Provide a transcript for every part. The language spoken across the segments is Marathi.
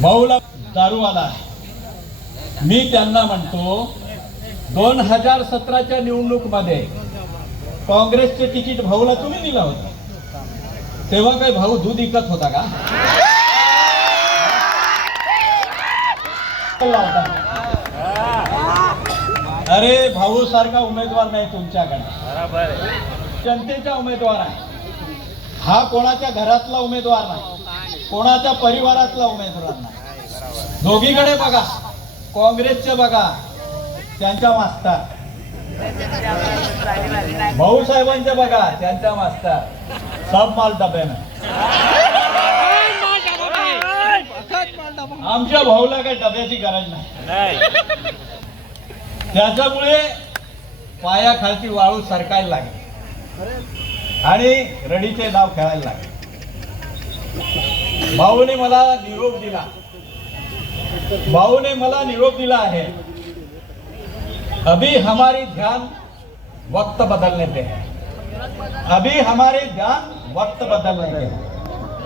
भाऊला दारूवाला आहे. मी त्यांना म्हणतो 2017च्या निवडणूक मध्ये काँग्रेसचे तिकीट भाऊला तुम्ही दिलं होतं, तेव्हा काय भाऊ दूध विकत होता का? अरे भाऊ सारखा उमेदवार नाही तुमच्याकडे, जनतेचा उमेदवार आहे हा. कोणाच्या घरातला उमेदवार नाही, कोणाच्या परिवारातला उमेदवार नाही. दोघीकडे बघा, काँग्रेसचे बघा त्यांच्या मास्तर, भाऊसाहेबांचे बघा त्यांच्या मास्तर, सब माल डब्यानं. आमच्या भाऊला काही डब्याची गरज नाही. त्याच्यामुळे पायाखालची वाळू सरकायला लागली आणि रडीचे नाव खेळायला लागले. भाऊने मला निरोप दिला आहे. अभी हमारी ध्यान वक्त बदलने पे है, अभी हमारे ध्यान वक्त बदलने पे है.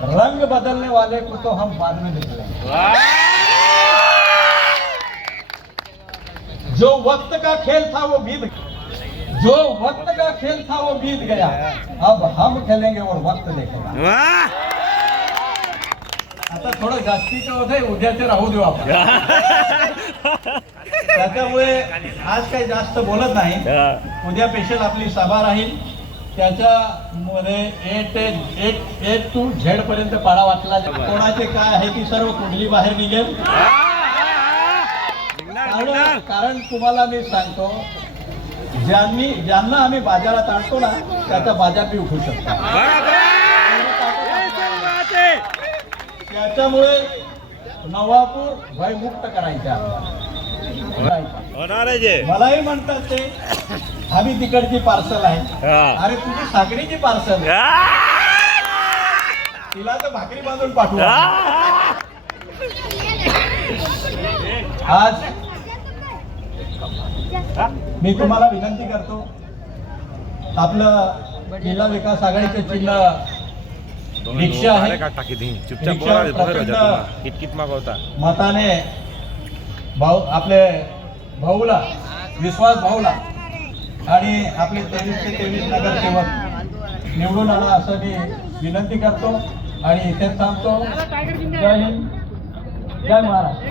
रंग बदलने वाले को तो हम बाद में निकलेंगे. जो वक्त का खेल था वो बीत गया, जो वक्त का खेल था वो बीत गया. अब हम खेलेंगे और वक्त देखेगा. आता थोडं जास्तीचं होत आहे, उद्याचे राहू देऊ आपण. त्याच्यामुळे आज काही जास्त बोलत नाही. उद्या स्पेशल आपली सभा राहील, त्याच्यामध्ये A to Z पर्यंत पाडा वाचला. कोणाचे काय आहे की सर्व कुंडली बाहेर निघेल. कारण तुम्हाला मी सांगतो, ज्यांना आम्ही बाजारात आणतो ना त्याचा बाजार बी उठू शकतो. त्याच्यामुळे नवापूर भयमुक्त करायच्या. मलाही म्हणतात ते आम्ही तिकडची पार्सल आहे. अरे तुझी सागरीची पार्सल, तिला तर भाकरी बांधून पाठवू. आज मी तुम्हाला विनंती करतो, आपलं जिल्हा विकास आघाडीचे चिन्ह रिक्षा आहे. मताने भाऊ आपले भाऊला, विश्वास भाऊला आणि आपले 23 नगरसेवक निवडून आणा असं मी विनंती करतो आणि इथेच थांबतो. जय हिंद, जय महाराष्ट्र.